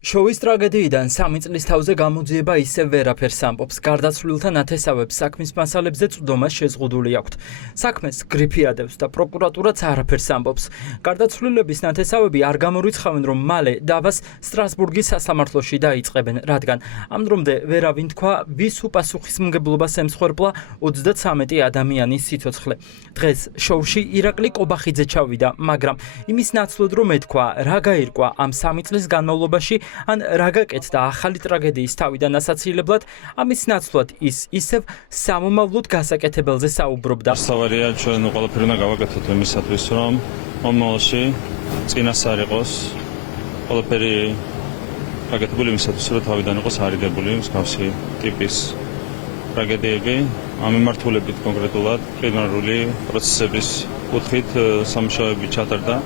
შოუის ტრაგედიიდან 3 წლის თავზე გამოძიება ისევ ვერაფერს ამბობს. გარდაცვლილთა ნათესავებს საქმის მასალებზე წვდომა შეზღუდული აქვთ. საქმეს გრიფი ადევს და პროკურატურაც არაფერს ამბობს. გარდაცვლილების ნათესავები არ გამორიცხავენ, რომ მალე დავას სტრასბურგის სასამართლოში დაიწყებენ, რადგან ამ დრომდე ვერავინ თქვა, ვის უპასუხისმგებლობას ემსხვერპლა 33 ადამიანის სიცოცხლე. დღეს შოუში ირაკლი კობახიძე ჩავიდა, მაგრამ იმის ნაცვლად რომ ეთქვა, რა გაირკვა ამ 3 წლის განმავლობაში ან რა გაკეთდა ახალი ტრაგედიის თავიდან ასაცილებლად, ამის ნაცვლად ის ისევ სამომავლოდ გასაკეთებელზე საუბრობდა. სავარია ჩვენ ყველაფერი უნდა გავაკეთოთ იმისათვის, რომ მომავალში წინასწარ იყოს ყველაფერი გაკეთებული იმისათვის, რომ თავიდან იყოს არიდებული მსგავსი ტიპის ტრაგედიები. ამ მიმართულებით კონკრეტულად კრიმინალური პროცესების კუთხით სამუშაოები ჩატარდა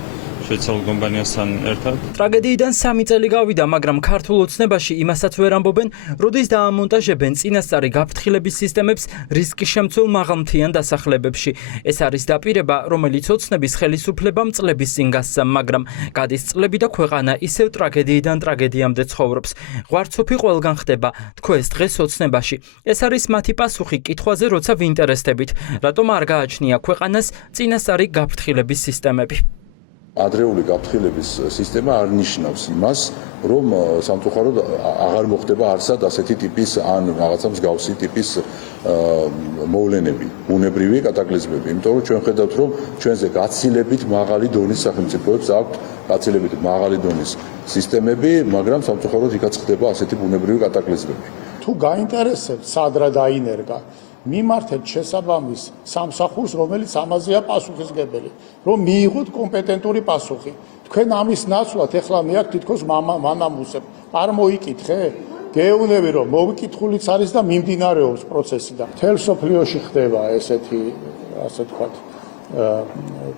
შვეიცარიულ კომპანიასთან ერთად. ტრაგედიიდან 3 წელი გავიდა, მაგრამ ქართულ ოცნებაში იმასაც ვერ ამბობენ, როდის დაამონტაჟებენ წინასწარი გაფრთხილების სისტემებს რისკშემცველ მაღალმთიან დასახლებებში. ეს არის დაპირება, რომელიც ოცნების ხელისუფლებამ წლების წინ გასცა, მაგრამ გადის წლები და ქვეყანა ისევ ტრაგედიიდან ტრაგედიამდე ცხოვრობს. ღვარცოფი ყველგან ხდება, თქოს დღეს ოცნებაში. ეს არის მათი პასუხი კითხვაზე, როცა ვინტერესდებით, რატომ არ გააჩნია ქვეყანას წინასწარი გაფრთხილების სისტემები. ადრეული გაფრთხილების სისტემა არ ნიშნავს იმას, რომ სამწუხაროდ აღარ მოხდება არსად ასეთი ტიპის ან რაღაცა მსგავსი ტიპის მოვლენები, ბუნებრივი კატაკლიზმები. იმიტომ რომ ჩვენ ხედავთ, რომ ჩვენზე გაცილებით მაღალი დონის სახელმწიფოებს აქვთ გაცილებით მაღალი დონის სისტემები, მაგრამ სამწუხაროდ იქაც ხდება ასეთი ბუნებრივი კატაკლიზმები. თუ გაინტერესებთ სად რა დაინერგა, მიმართეთ შესაბამის სამსახურს, რომელიც ამაზეა პასუხისმგებელი, რომ მიიღოთ კომპეტენტური პასუხი. თქვენ ამის ნაცვლად ეხლა მე აქ თითქოს მანამუსებ. არ მოიკითხე? გეუბნები, რომ მოვიკითხულიც არის და მიმდინარეობს პროცესი და მთელ სოფლიოში ხდება ესეთი, ასე ვთქვათ,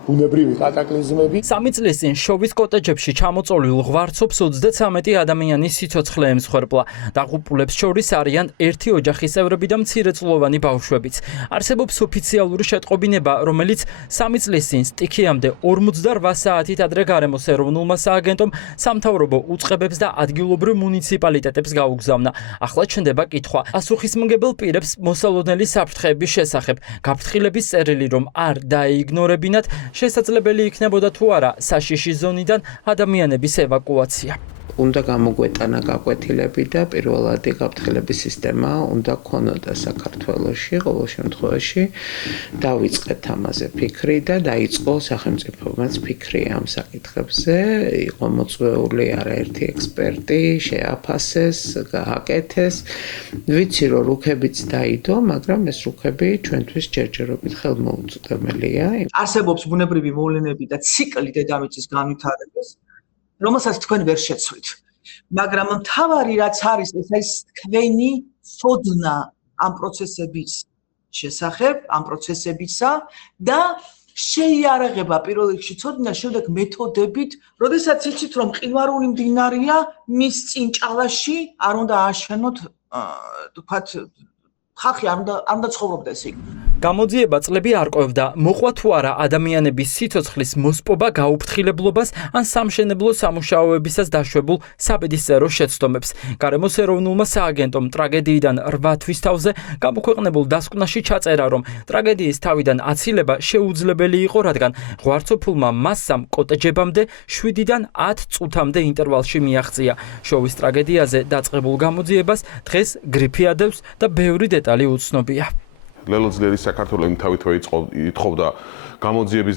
ბუნებრივი კატაკლიზმები. 3 წლის წინ შოვის კოტეჯებში ჩამოწოლილ ღვარცობს 33 ადამიანის სიცოცხლე ემსხვერპლა. დაღუპულებს შორის არიან ერთი ოჯახის წევრები და მცირეწლოვანი ბავშვებიც. არსებობს ოფიციალური შეტყობინება, რომელიც 3 წლის წინ სტიქიამდე 48 საათით ადრე გარემოს ეროვნულმა სააგენტომ სამთავრობო უწყებებს და ადგილობრივ მუნიციპალიტეტებს გაუგზავნა. ახლა ჩნდება კითხვა პასუხისმგებელ პირებს მოსალოდნელი საფრთხეების შესახებ. გაფრთხილების წერილი რომ არ დაეიგნორებინათ, შესაძლებელი იქნებოდა თუ არა საშიში ზონიდან ადამიანების ევაკუაცია. უნდა გამოგვეტანა გაკვეთილები და პირველად გაფრთხილების სისტემა უნდა ქონოდა საქართველოში, ყოველ შემთხვევაში დავიწყეთ ამაზე ფიქრი და დაიწყო სახელმწიფოებმაც ფიქრი ამ საკითხებზე, იყო მოწვეული არაერთი ექსპერტი, შეაფასეს, გააკეთეს. ვიცი რომ რუქებიც დაიდო, მაგრამ ეს რუქები ჩვენთვის ჯერჯერობით ხელმოუწვდომელია. არსებობს ბუნებრივი მოვლენები და ციკლი დედამიწის განვითარების, რომელსაც თქვენ ვერ შეცვლით. მაგრამ მთავარი რაც არის, ეს არის თქვენი ცოდნა ამ პროცესების შესახებ, ამ პროცესებისა და შეიარაღება პირველ რიგში ცოდნა, შემდეგ მეთოდებით, როდესაც იცით რომ მყინვარული მდინარეა, მის წინ ჭალაში არ უნდა ააშენოთ, თქვათ, ხალხი არ უნდა ცხოვრობდეს იქ. გამოძიება წლები არ ყვევდა, მოყვა თუ არა ადამიანების სიცოცხლის მოსპობა გაუფრთხილებლობას ან სამშენებლო სამუშაოებისას დაშვებულ საბედისწერო შეცდომებს. გარემოს ეროვნულმა სააგენტომ ტრაგედიიდან 8 თვის თავზე გამოქვეყნებულ დასკვნაში ჩაწერა, რომ ტრაგედიის თავიდან აცილება შეუძლებელი იყო, რადგან ღვარცოფულმა მასამ კოტეჯებამდე 7-დან 10 წუთამდე ინტერვალში მიაღწია. შოვის ტრაგედიაზე დაწყებულ გამოძიებას დღეს გრიფი ადევს და ბევრი დეტალი უცნობია. ლელოძლიერი საქართველოს თავითვე ითხოვდა გამოძიების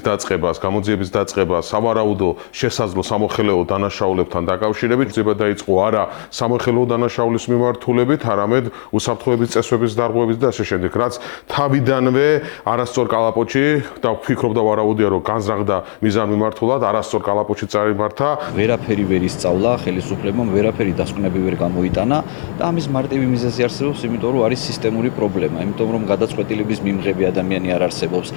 დაწყებას სავარაუდო შესაძლო სამოხელეო დანაშაულებთან დაკავშირებით. ძება დაიწყო არა სამოხელეო დანაშაულის მიმართულებით, არამედ უსაფრთხოების წესვების დარღვევით და ასე შემდეგ, რაც თავიდანვე არასწორ კალაპოტში და ვფიქრობდა ვარაუდია, რომ განზრახდა მიზანმიმართულად, არასწორ კალაპოტში წარიმართა. ვერაფერი ვერ ისწავლა, ხელისუფლებამ ვერაფერი დასკვნები ვერ გამოიტანა და ამის მარტივი მიზეზი არსებობს, იმიტომ რომ არის სისტემური პრობლემა, იმიტომ რომ გადაწყვეტილების მიმღები ადამიანი არ არსებობს.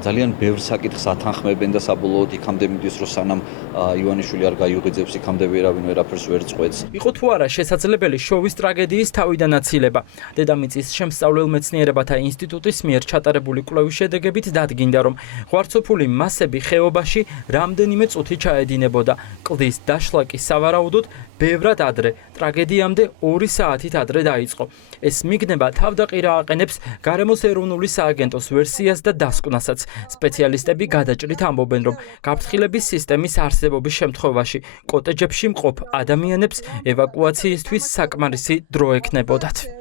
ძალიან ძალიან ბევრ საკითხს ათანხმებენ და საბოლოოდ იქამდე მიდის, რომ სანამ ივანიშვილი არ გაიუღიძებს, იქამდე ვერავინ ვერაფერს ვერ წყვეტს. იყო თუ არა შესაძლებელი შოვის ტრაგედიის თავიდან აცილება. დედამიწის შემსწავლელ მეცნიერებათა ინსტიტუტის მიერ ჩატარებული კვლევის შედეგებით დადგინდა, რომ ღვარცოფული მასები ხეობაში რამდენიმე წუთი ჩაედინებოდა. კლდის დაშლა კი სავარაუდოდ ბევრად ადრე, ტრაგედიამდე 2 საათით ადრე დაიწყო. ეს მიგნება თავდაყირა აყენებს გარემოს ეროვნული სააგენტოს ვერსიას და დასკვნასაც. სპეციალისტები გადაჭრით ამბობენ, რომ გაფრთხილების სისტემის არსებობის შემთხვევაში კოტეჯებში მყოფ ადამიანებს ევაკუაციისთვის საკმარისი დრო ექნებოდათ.